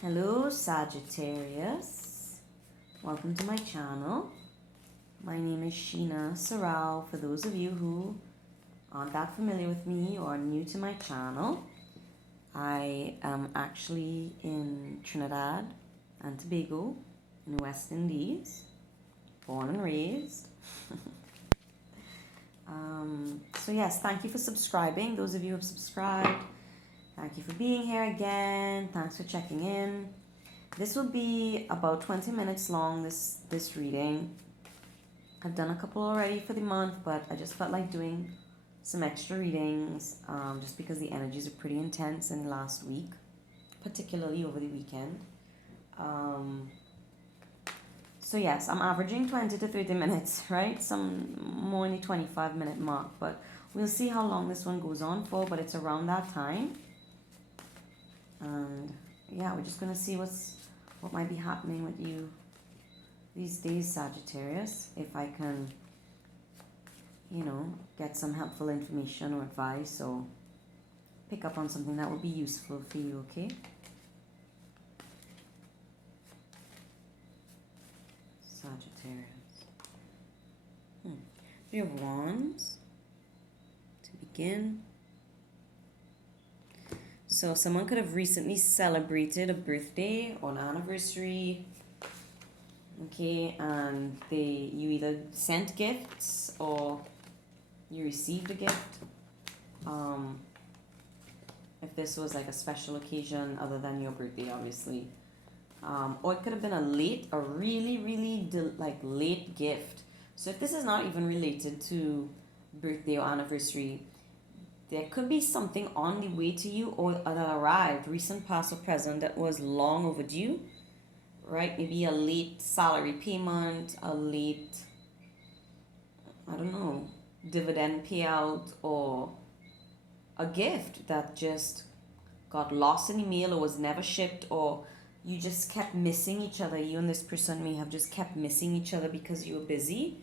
Hello Sagittarius, welcome to my channel. My name is Sheena Sarao. For those of you who aren't that familiar with me or are new to my channel, I am actually in Trinidad and Tobago in the West Indies, born and raised. So yes, thank you for subscribing. Those of you who have subscribed, thank you for being here again. Thanks for checking in. This will be about 20 minutes long, this reading. I've done a couple already for the month, but I just felt like doing some extra readings just because the energies are pretty intense in the last week, particularly over the weekend. So yes, I'm averaging 20 to 30 minutes, right? Some more in the 25-minute mark, but we'll see how long this one goes on for, but it's around that time. And yeah, we're just going to see what might be happening with you these days, Sagittarius. If I can, get some helpful information or advice or pick up on something that would be useful for you, okay? Sagittarius. Three of Wands to begin. So someone could have recently celebrated a birthday or an anniversary, okay, and you either sent gifts or you received a gift. If this was like a special occasion other than your birthday, obviously. Or it could have been a really late gift. So if this is not even related to birthday or anniversary, there could be something on the way to you or that arrived, recent, past, or present, that was long overdue, right? Maybe a late salary payment, a late, dividend payout, or a gift that just got lost in the mail or was never shipped, or you just kept missing each other. You and this person may have just kept missing each other because you were busy.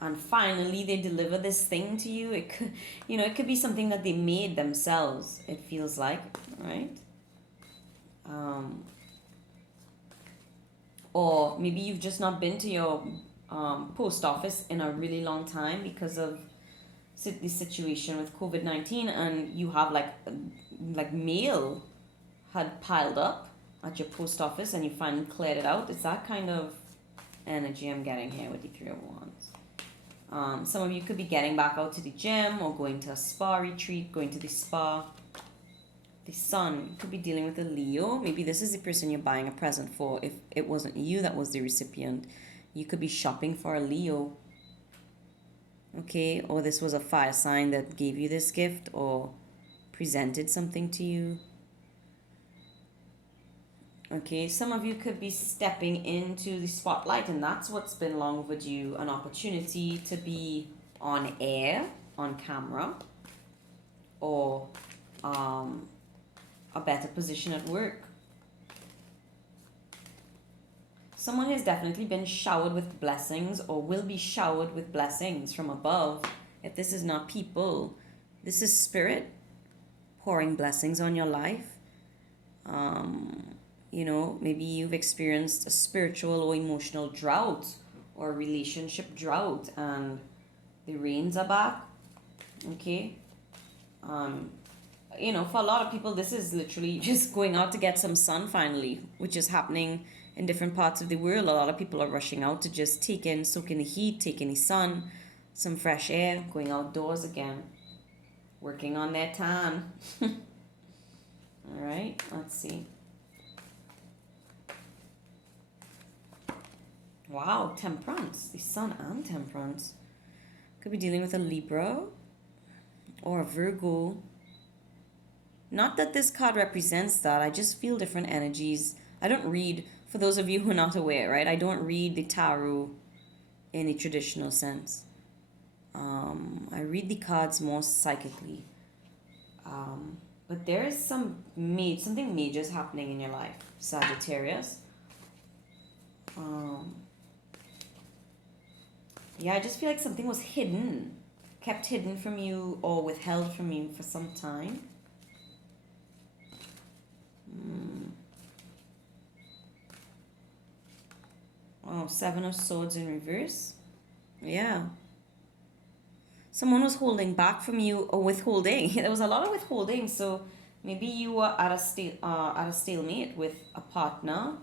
And finally they deliver this thing to you. It could, it could be something that they made themselves, it feels like, right? Or maybe you've just not been to your post office in a really long time because of the situation with COVID-19, and you have like mail had piled up at your post office and you finally cleared it out. It's that kind of energy I'm getting here with the Three of Wands. Some of you could be getting back out to the gym or going to a spa retreat, going to the spa. The Sun could be dealing with a Leo. Maybe this is the person you're buying a present for. If it wasn't you that was the recipient, you could be shopping for a Leo. Okay, or this was a fire sign that gave you this gift or presented something to you. Okay, some of you could be stepping into the spotlight, and that's what's been long overdue, an opportunity to be on air, on camera, or a better position at work. Someone has definitely been showered with blessings or will be showered with blessings from above. If this is not people, this is spirit pouring blessings on your life. Maybe you've experienced a spiritual or emotional drought or a relationship drought and the rains are back. Okay. For a lot of people, this is literally just going out to get some sun finally, which is happening in different parts of the world. A lot of people are rushing out to just soak in the heat, take in the sun, some fresh air, going outdoors again, working on their tan. All right, let's see. Wow, Temperance, the Sun and Temperance. Could be dealing with a Libra or a Virgo. Not that this card represents that, I just feel different energies. I don't read, for those of you who are not aware, right? I don't read the tarot in the traditional sense. I read the cards more psychically. But there is something major is happening in your life, Sagittarius. Yeah, I just feel like something was kept hidden from you or withheld from you for some time. Seven of Swords in reverse. Yeah. Someone was holding back from you or withholding. There was a lot of withholding. So maybe you were at a stalemate with a partner.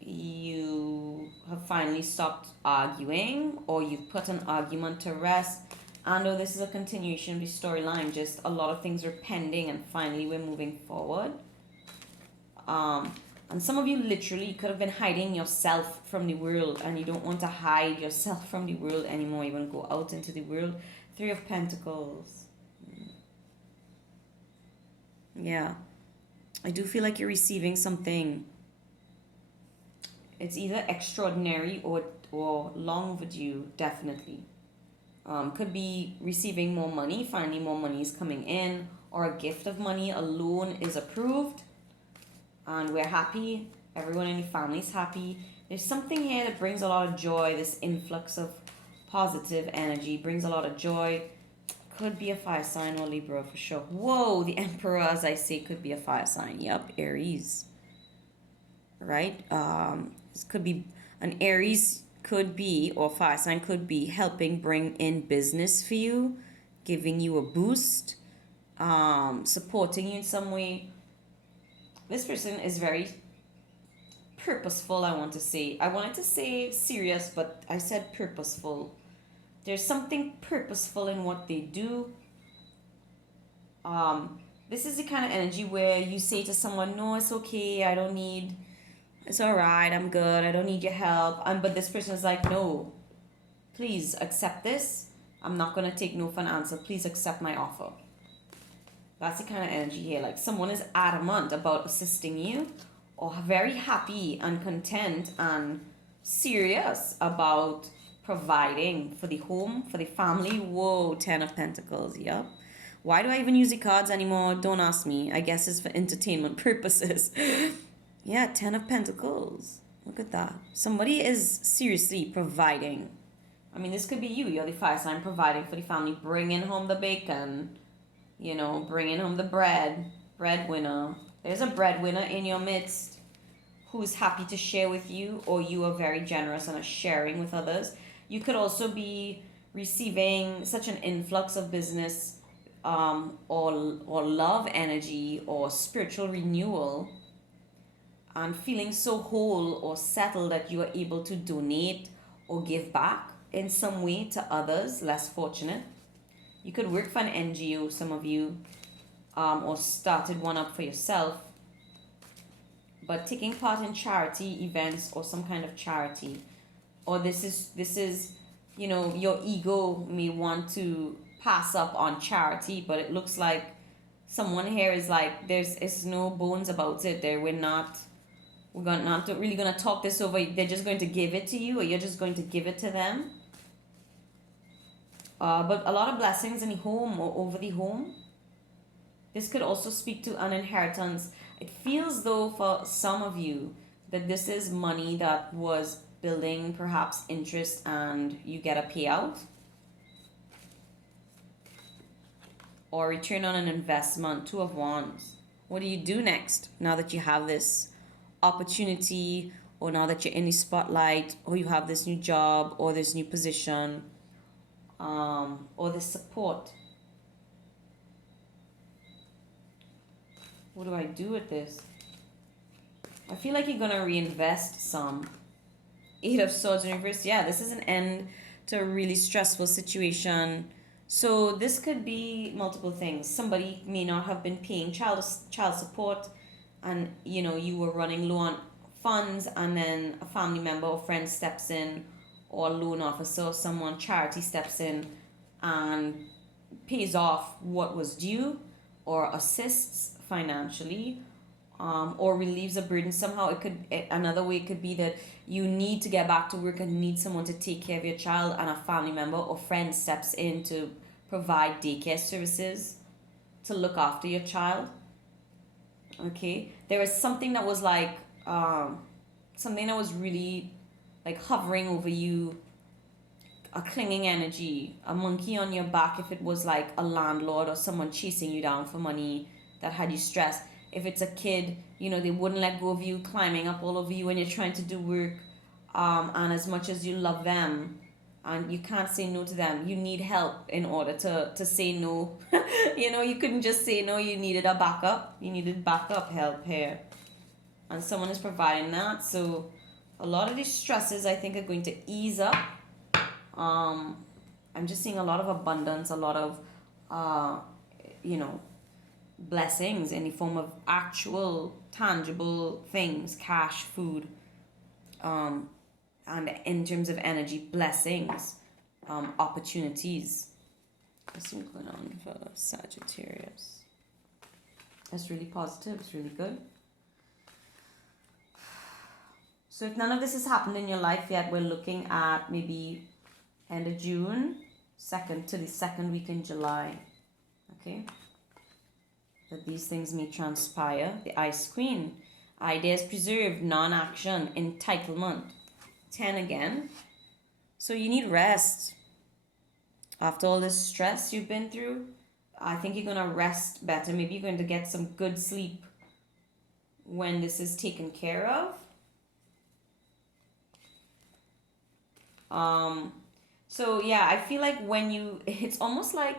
You have finally stopped arguing, or you've put an argument to rest. And though this is a continuation of the storyline, just a lot of things are pending, and finally we're moving forward. And some of you literally could have been hiding yourself from the world, and you don't want to hide yourself from the world anymore. You want to go out into the world. Three of Pentacles. Yeah. I do feel like you're receiving something. It's either extraordinary or long overdue, definitely. Could be receiving more money. Finally, more money is coming in, or a gift of money. A loan is approved, and we're happy. Everyone in the family is happy. There's something here that brings a lot of joy. This influx of positive energy brings a lot of joy. Could be a fire sign or Libra for sure. Whoa, the Emperor, as I say, could be a fire sign. Yep, Aries. Right? This could be an Aries, could be, or fire sign could be helping bring in business for you, giving you a boost, supporting you in some way. This person is very purposeful, I want to say. I wanted to say serious, but I said purposeful. There's something purposeful in what they do. This is the kind of energy where you say to someone, no, it's okay, I don't need, it's all right, I'm good, I don't need your help. But this person is like, no, please accept this. I'm not going to take no for an answer. Please accept my offer. That's the kind of energy here. Like someone is adamant about assisting you, or very happy and content and serious about providing for the home, for the family. Whoa, Ten of Pentacles. Yep. Why do I even use the cards anymore? Don't ask me. I guess it's for entertainment purposes. Yeah, Ten of Pentacles. Look at that. Somebody is seriously providing. I mean, this could be you. You're the fire sign, providing for the family, bringing home the bacon, bringing home the breadwinner. There's a breadwinner in your midst who's happy to share with you, or you are very generous and are sharing with others. You could also be receiving such an influx of business, or love energy, or spiritual renewal, and feeling so whole or settled that you are able to donate or give back in some way to others less fortunate. You could work for an NGO, some of you, or started one up for yourself. But taking part in charity events or some kind of charity, or this is your ego may want to pass up on charity, but it looks like someone here is like, it's no bones about it. We're not really gonna talk this over. They're just going to give it to you, or you're just going to give it to them. But a lot of blessings in the home or over the home. This could also speak to an inheritance. It feels though for some of you that this is money that was building perhaps interest and you get a payout. Or return on an investment. Two of Wands. What do you do next now that you have this opportunity, or now that you're in the spotlight, or you have this new job or this new position, or this support? What do I do with this? I feel like you're gonna reinvest some. Eight of Swords in reverse. Yeah, this is an end to a really stressful situation. So this could be multiple things. Somebody may not have been paying child support, and you were running low on funds, and then a family member or friend steps in, or a loan officer or someone, charity steps in and pays off what was due, or assists financially, or relieves a burden somehow. Another way could be that you need to get back to work and need someone to take care of your child, and a family member or friend steps in to provide daycare services to look after your child. Okay, there was something that was like something that was really like hovering over you, a clinging energy, a monkey on your back. If it was like a landlord or someone chasing you down for money that had you stressed. If it's a kid, they wouldn't let go of you, climbing up all over you when you're trying to do work. and as much as you love them and you can't say no to them, you need help in order to say no. You couldn't just say no, you needed a backup. You needed backup help here. And someone is providing that. So a lot of these stresses, I think, are going to ease up. I'm just seeing a lot of abundance, a lot of, you know, blessings in the form of actual, tangible things, cash, food, and in terms of energy, blessings, opportunities. Let's see what's going on for Sagittarius. That's really positive. It's really good. So if none of this has happened in your life yet, we're looking at maybe end of June, second to the second week in July. Okay? That these things may transpire. The Ice Queen. Ideas preserved, non-action, entitlement. 10 again. So you need rest. After all this stress you've been through, I think you're going to rest better. Maybe you're going to get some good sleep when this is taken care of. So yeah, I feel like it's almost like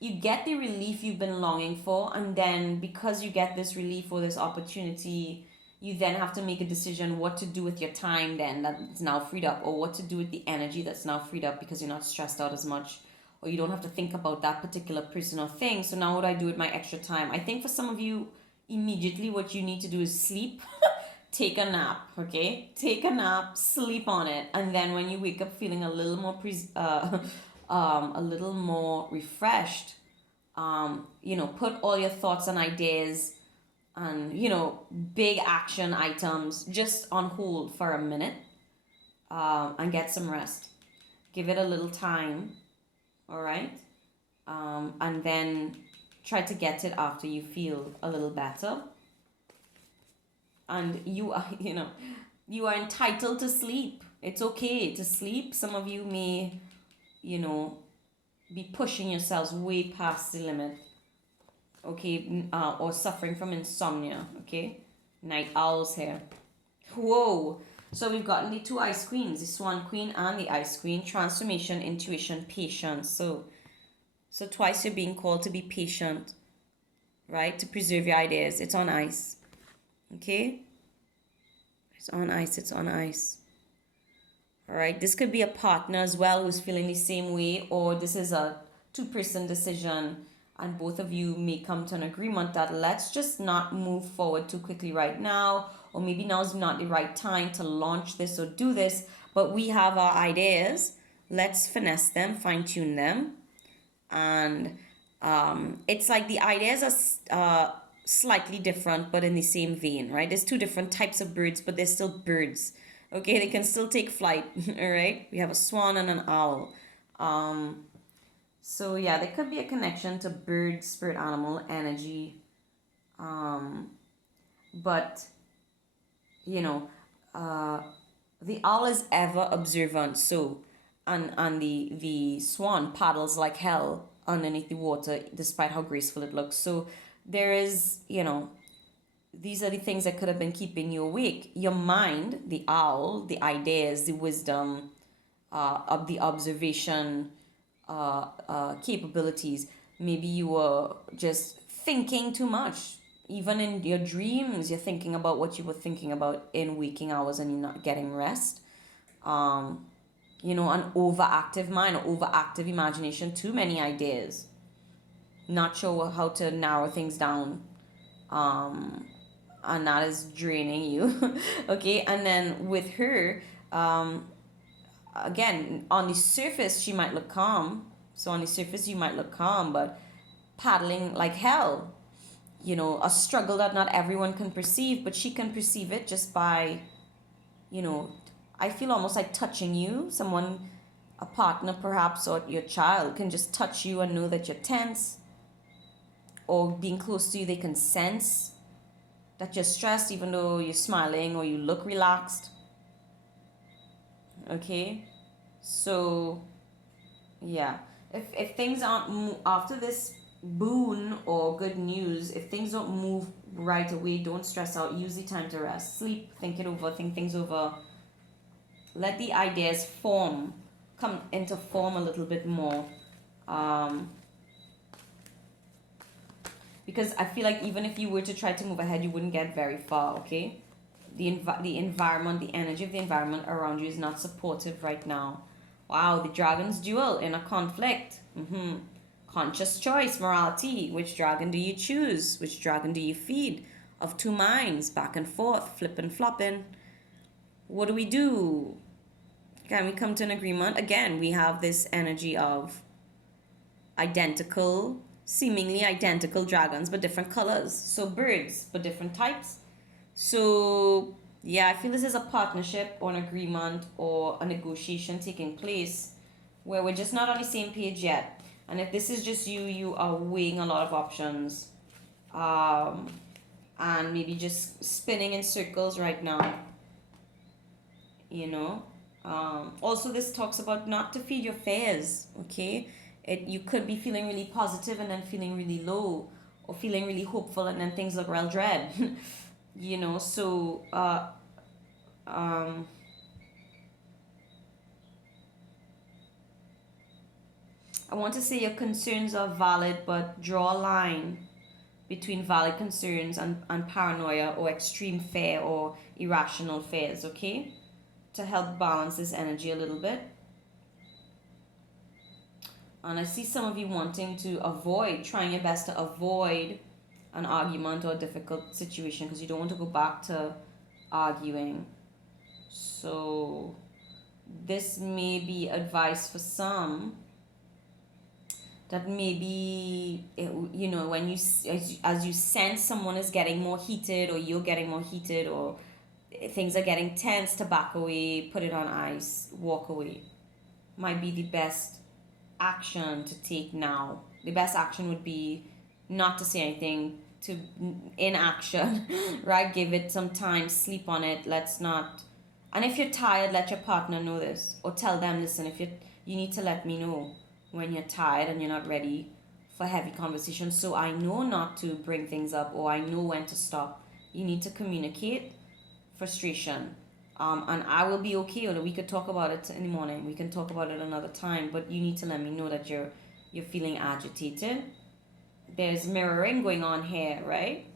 you get the relief you've been longing for, and then because you get this relief or this opportunity, you then have to make a decision what to do with your time then that's now freed up, or what to do with the energy that's now freed up because you're not stressed out as much, or you don't have to think about that particular person or thing. So now what do I do with my extra time? I think for some of you, immediately what you need to do is sleep. Take a nap, okay? Take a nap, sleep on it, and then when you wake up feeling a little more a little more refreshed, put all your thoughts and ideas and big action items just on hold for a minute, and get some rest. Give it a little time, all right? And then try to get it after you feel a little better. And you are entitled to sleep. It's okay to sleep. Some of you may, be pushing yourselves way past the limit. Okay, or suffering from insomnia. Okay, night owls here. Whoa. So we've gotten the two Ice Queens, the Swan Queen and the Ice Queen. Transformation, intuition, patience. So twice you're being called to be patient, right? To preserve your ideas. It's on ice. Okay? It's on ice. It's on ice. All right. This could be a partner as well who's feeling the same way, or this is a two-person decision, and both of you may come to an agreement that let's just not move forward too quickly right now, or maybe now is not the right time to launch this or do this, but we have our ideas. Let's finesse them, fine-tune them. And it's like the ideas are slightly different but in the same vein, right? There's two different types of birds, but they're still birds. Okay, they can still take flight. All right, we have a swan and an owl. So yeah, there could be a connection to bird, spirit animal energy, but the owl is ever observant. So and the swan paddles like hell underneath the water despite how graceful it looks. So there is, these are the things that could have been keeping you awake. Your mind, the owl, the ideas, the wisdom, of the observation capabilities. Maybe you were just thinking too much. Even in your dreams, you're thinking about what you were thinking about in waking hours and you're not getting rest. An overactive mind or overactive imagination, too many ideas. Not sure how to narrow things down. And that is draining you. Okay, and then with her, again, on the surface she might look calm. So on the surface you might look calm, but paddling like hell. A struggle that not everyone can perceive, but she can perceive it just by, I feel almost like touching you. Someone, a partner perhaps, or your child can just touch you and know that you're tense. Or being close to you, they can sense that you're stressed even though you're smiling or you look relaxed. Okay? So, yeah. If things aren't, after this boon or good news, if things don't move right away, don't stress out. Use the time to rest. Sleep, think it over, think things over. let the ideas come into form a little bit more. Um, because I feel like even if you were to try to move ahead, you wouldn't get very far, okay? The environment, the energy of the environment around you is not supportive right now. Wow, the dragon's duel in a conflict. Conscious choice, morality. Which dragon do you choose? Which dragon do you feed? Of two minds, back and forth, flipping, flopping. What do we do? Can we come to an agreement? Again, we have this energy of identical, seemingly identical dragons, but different colors. So birds, but different types. So yeah, I feel this is a partnership or an agreement or a negotiation taking place where we're just not on the same page yet. And if this is just you, you are weighing a lot of options, and maybe just spinning in circles right now. You know. Also, this talks about not to feed your fears. Okay, you could be feeling really positive and then feeling really low, or feeling really hopeful and then things look real dread. You know, so um, I want to say your concerns are valid, but draw a line between valid concerns and paranoia or extreme fear or irrational fears, okay? To help balance this energy a little bit. And I see some of you wanting to trying your best to avoid an argument or a difficult situation because you don't want to go back to arguing. So this may be advice for some that maybe you know, when as you sense someone is getting more heated or you're getting more heated or things are getting tense, to back away, put it on ice, walk away might be the best action to take now. The best action would be not to say anything, to inaction. Right? Give it some time, sleep on it. Let's not. And if you're tired, let your partner know this, or tell them, listen, if you need to let me know when you're tired and you're not ready for heavy conversations, so I know not to bring things up, or I know when to stop. You need to communicate frustration. And I will be okay, or we could talk about it in the morning. We can talk about it another time, but you need to let me know that you're feeling agitated. There's mirroring going on here, right?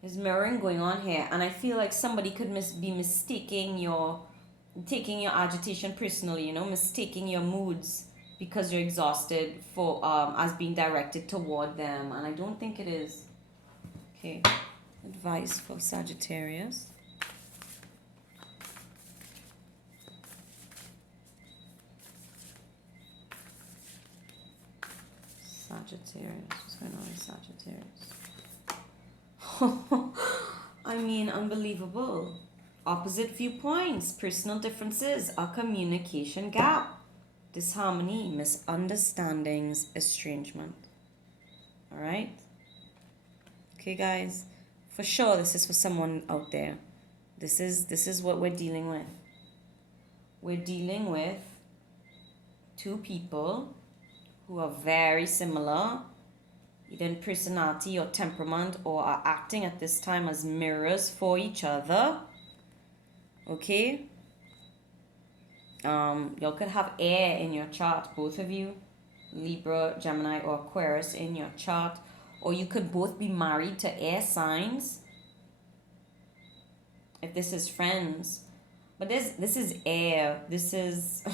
There's mirroring going on here, and I feel like somebody could be taking your agitation personally, you know, mistaking your moods because you're exhausted for as being directed toward them, and I don't think it is. Okay, advice for Sagittarius. Sagittarius, what's going on with Sagittarius? I mean, unbelievable. Opposite viewpoints, personal differences, a communication gap, disharmony, misunderstandings, estrangement. All right? Okay, guys? For sure, this is for someone out there. This is what we're dealing with. We're dealing with two people who are very similar, either in personality or temperament, or are acting at this time as mirrors for each other. Okay? Y'all could have air in your chart, both of you, Libra, Gemini, or Aquarius in your chart, or you could both be married to air signs if this is friends. But this is air. This is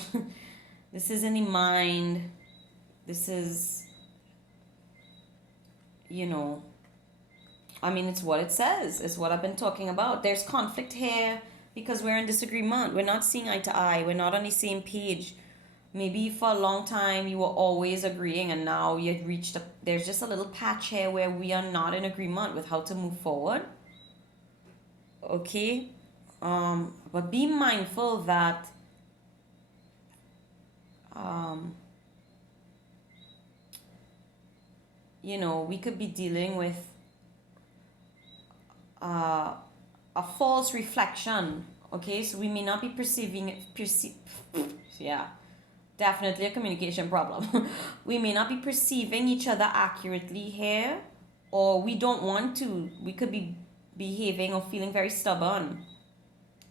this is in the mind. This is, you know, I mean, it's what it says. It's what I've been talking about. There's conflict here because we're in disagreement. We're not seeing eye to eye. We're not on the same page. Maybe for a long time you were always agreeing, and now you've reached there's just a little patch here where we are not in agreement with how to move forward. Okay? But be mindful that you know, we could be dealing with a false reflection. Okay, so we may not be yeah, definitely a communication problem. We may not be perceiving each other accurately here, or we don't want to. We could be behaving or feeling very stubborn.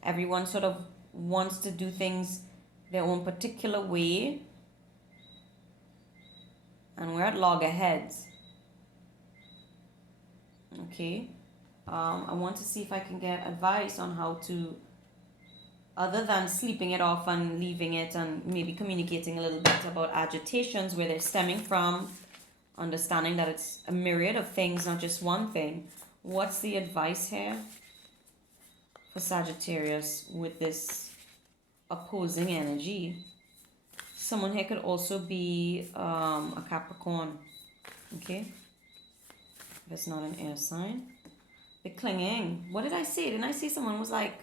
Everyone sort of wants to do things their own particular way, and we're at loggerheads. Okay. I want to see if I can get advice on how to, other than sleeping it off and leaving it, and maybe communicating a little bit about agitations, where they're stemming from, understanding that it's a myriad of things, not just one thing. What's the advice here for Sagittarius with this opposing energy? Someone here could also be a Capricorn. Okay. If it's not an air sign. The clinging. What did I say? Didn't I say someone was like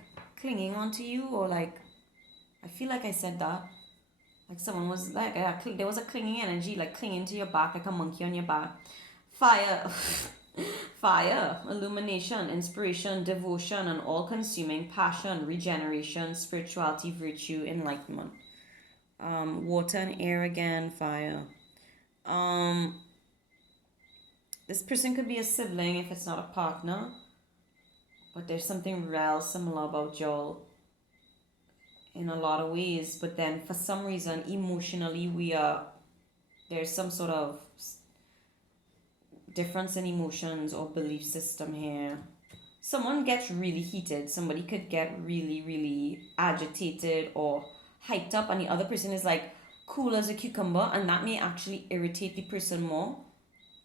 clinging onto you? Or like, I feel like I said that. Like someone was like, there was a clinging energy, like clinging to your back, like a monkey on your back. Fire. Fire, illumination, inspiration, devotion, and all-consuming passion, regeneration, spirituality, virtue, enlightenment. Water and air again, fire. This person could be a sibling if it's not a partner, but there's something real similar about y'all in a lot of ways. But then for some reason, emotionally, there's some sort of difference in emotions or belief system here. Someone gets really heated. Somebody could get really, really agitated or hyped up, and the other person is like cool as a cucumber, and that may actually irritate the person more.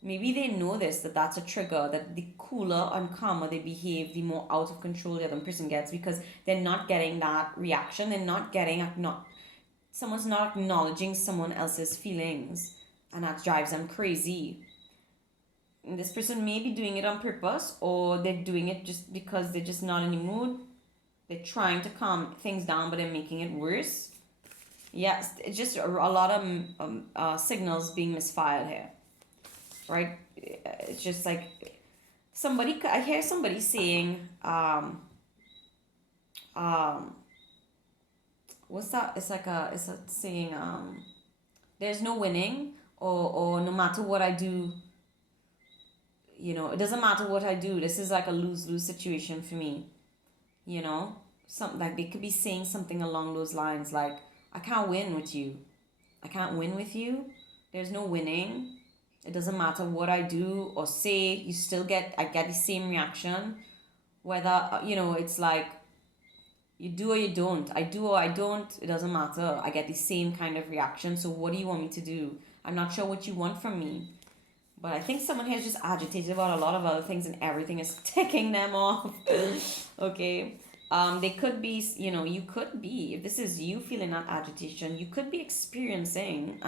Maybe they know that that's a trigger, that the cooler and calmer they behave, the more out of control the other person gets, because they're not getting that reaction. They're not getting, someone's not acknowledging someone else's feelings, and that drives them crazy. And this person may be doing it on purpose, or they're doing it just because they're just not in the mood. They're trying to calm things down, but they're making it worse. Yes, it's just a lot of signals being misfired here. Right? It's just like I hear somebody saying, what's that? It's a saying, there's no winning, or no matter what I do, it doesn't matter what I do. This is like a lose-lose situation for me. Something like they could be saying something along those lines, like, I can't win with you. I can't win with you. There's no winning. It doesn't matter what I do or say, I get the same reaction. Whether, it's like, you do or you don't. I do or I don't, it doesn't matter. I get the same kind of reaction. So what do you want me to do? I'm not sure what you want from me. But I think someone here is just agitated about a lot of other things, and everything is ticking them off. Okay. They could be, you could be, if this is you feeling that agitation, you could be experiencing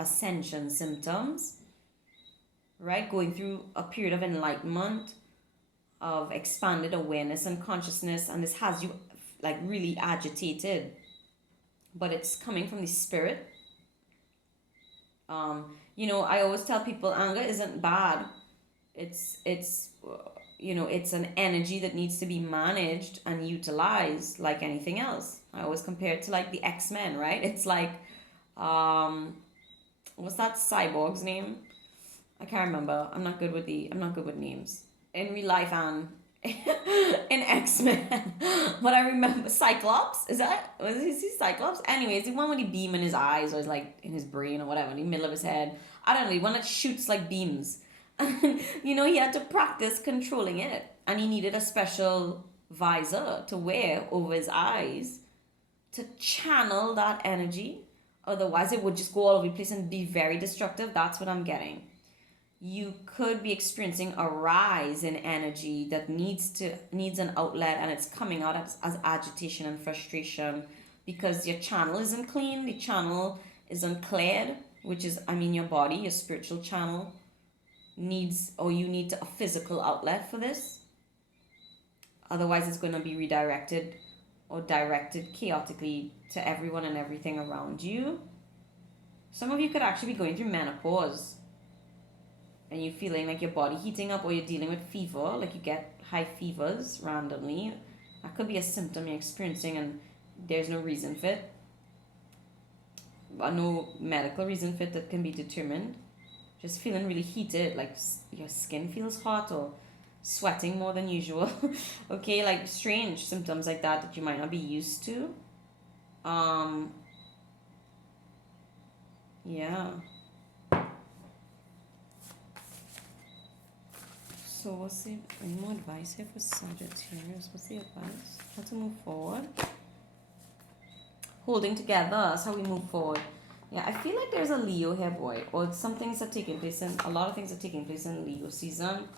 ascension symptoms. Right? Going through a period of enlightenment, of expanded awareness and consciousness, and this has you like really agitated, but it's coming from the spirit. I always tell people anger isn't bad. It's an energy that needs to be managed and utilized like anything else. I always compare it to like the X-Men, right? It's like, what's that cyborg's name? I can't remember. I'm not good with names. In real life and in X-Men. But I remember Cyclops. Was he Cyclops? Anyways, the one with the beam in his eyes, or like in his brain or whatever, in the middle of his head. I don't know, the one that shoots like beams. And he had to practice controlling it. And he needed a special visor to wear over his eyes to channel that energy. Otherwise it would just go all over the place and be very destructive. That's what I'm getting. You could be experiencing a rise in energy that needs an outlet, and it's coming out as agitation and frustration because your channel isn't clean, the channel isn't cleared, which is, your body, your spiritual channel you need a physical outlet for this. Otherwise it's going to be redirected or directed chaotically to everyone and everything around you. Some of you could actually be going through menopause, and you're feeling like your body heating up, or you're dealing with fever, like you get high fevers randomly. That could be a symptom you're experiencing, and there's no reason for it. No medical reason for it that can be determined. Just feeling really heated, like your skin feels hot, or sweating more than usual. Okay, like strange symptoms like that that you might not be used to. Um, yeah. So what's the any more advice here for Sagittarius? What's the advice? How to move forward? Holding together. That's how we move forward. Yeah, I feel like there's a Leo here, boy, or some things are taking place in a lot of things are taking place in Leo season.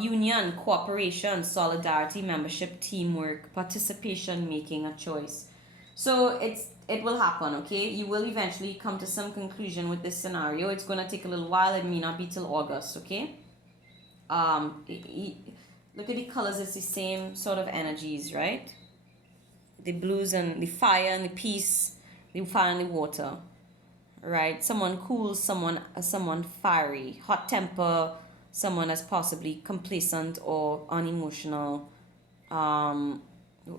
Union, cooperation, solidarity, membership, teamwork, participation, making a choice. So it will happen, okay? You will eventually come to some conclusion with this scenario. It's gonna take a little while. It may not be till August, okay? Look at the colors. It's the same sort of energies, right? The blues and the fire and the peace, the fire and the water, right? Someone cool, someone fiery, hot temper, someone that's possibly complacent or unemotional, um,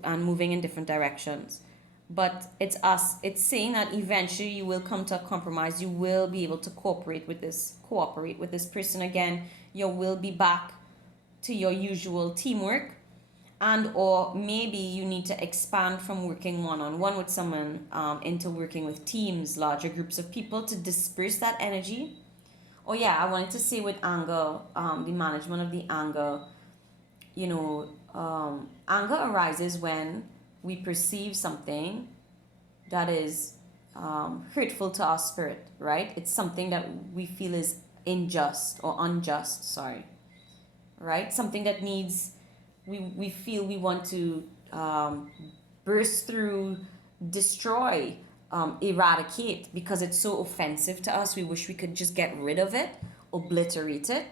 and moving in different directions. But it's us. It's saying that eventually you will come to a compromise. You will be able to cooperate with this person again. You will be back to your usual teamwork, and or maybe you need to expand from working one-on-one with someone, into working with teams, larger groups of people to disperse that energy. Oh yeah, I wanted to say with anger, the management of the anger, you know, anger arises when we perceive something that is, hurtful to our spirit, right? It's something that we feel is unjust or unjust, sorry, right? Something that needs, we feel we want to, burst through, destroy, eradicate because it's so offensive to us. We wish we could just get rid of it, obliterate it.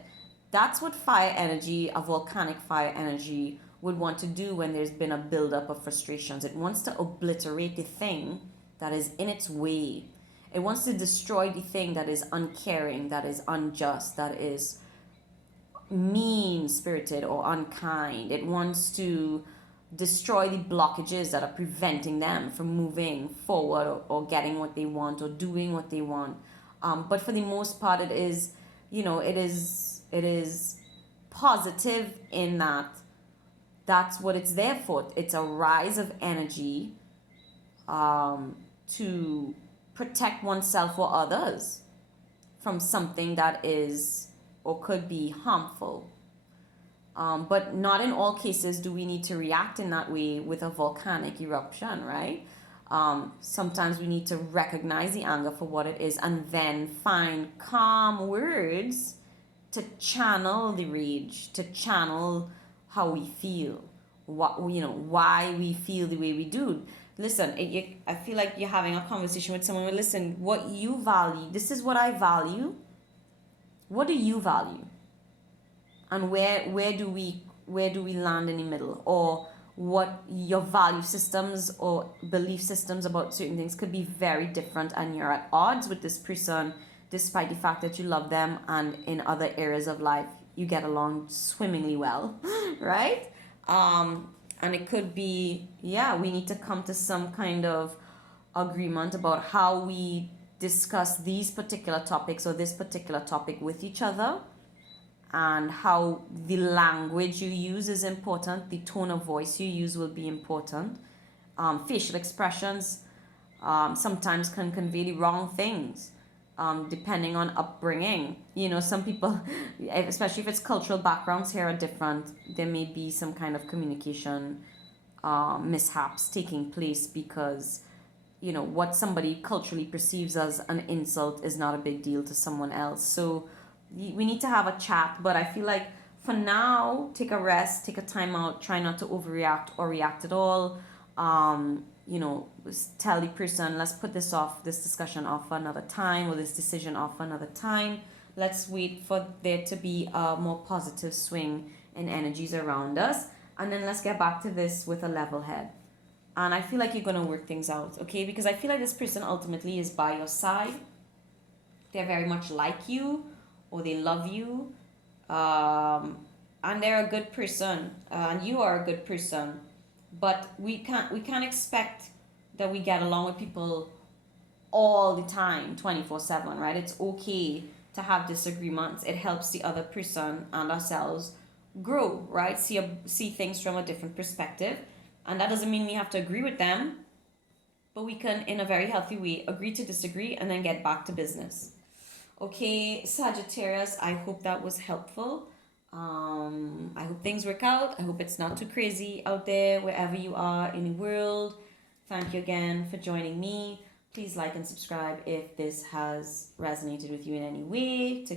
That's what fire energy, a volcanic fire energy, would want to do when there's been a buildup of frustrations. It wants to obliterate the thing that is in its way. It wants to destroy the thing that is uncaring, that is unjust, that is mean spirited or unkind. It wants to destroy the blockages that are preventing them from moving forward, or getting what they want or doing what they want. But for the most part, it is, it is positive in that that's what it's there for. It's a rise of energy, to protect oneself or others from something that is or could be harmful. But not in all cases do we need to react in that way with a volcanic eruption, right? Sometimes we need to recognize the anger for what it is and then find calm words to channel the rage, to channel how we feel, why we feel the way we do. Listen, I feel like you're having a conversation with someone. Listen, what you value. This is what I value. What do you value? And where do we land in the middle? Or what your value systems or belief systems about certain things could be very different, and you're at odds with this person despite the fact that you love them, and in other areas of life you get along swimmingly well. Right? And it could be, yeah, we need to come to some kind of agreement about how we discuss these particular topics or this particular topic with each other, and how the language you use is important, the tone of voice you use will be important. Facial expressions, sometimes can convey the wrong things, depending on upbringing. Some people, especially if it's cultural backgrounds here are different, there may be some kind of communication, mishaps taking place because what somebody culturally perceives as an insult is not a big deal to someone else. So we need to have a chat, but I feel like for now, take a rest, take a time out, try not to overreact or react at all. Tell the person, let's put this discussion off for another time, or this decision off for another time. Let's wait for there to be a more positive swing in energies around us, and then let's get back to this with a level head. And I feel like you're going to work things out, okay? Because I feel like this person ultimately is by your side. They're very much like you, or they love you, and they're a good person, and you are a good person. But we can't expect that we get along with people all the time, 24/7, right? It's okay to have disagreements. It helps the other person and ourselves grow, right? See things from a different perspective. And that doesn't mean we have to agree with them, but we can, in a very healthy way, agree to disagree and then get back to business. Okay, Sagittarius, I hope that was helpful. I hope things work out. I hope it's not too crazy out there, wherever you are in the world. Thank you again for joining me. Please like and subscribe if this has resonated with you in any way to,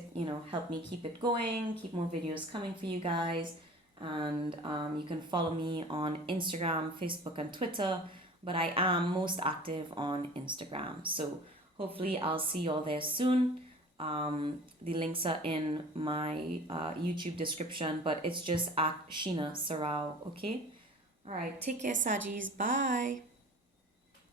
help me keep it going, keep more videos coming for you guys. And you can follow me on Instagram, Facebook, and Twitter, but I am most active on Instagram. So hopefully I'll see you all there soon. The links are in my YouTube description, but it's just at Sheena Sarau, okay? All right, take care, Sajis. Bye.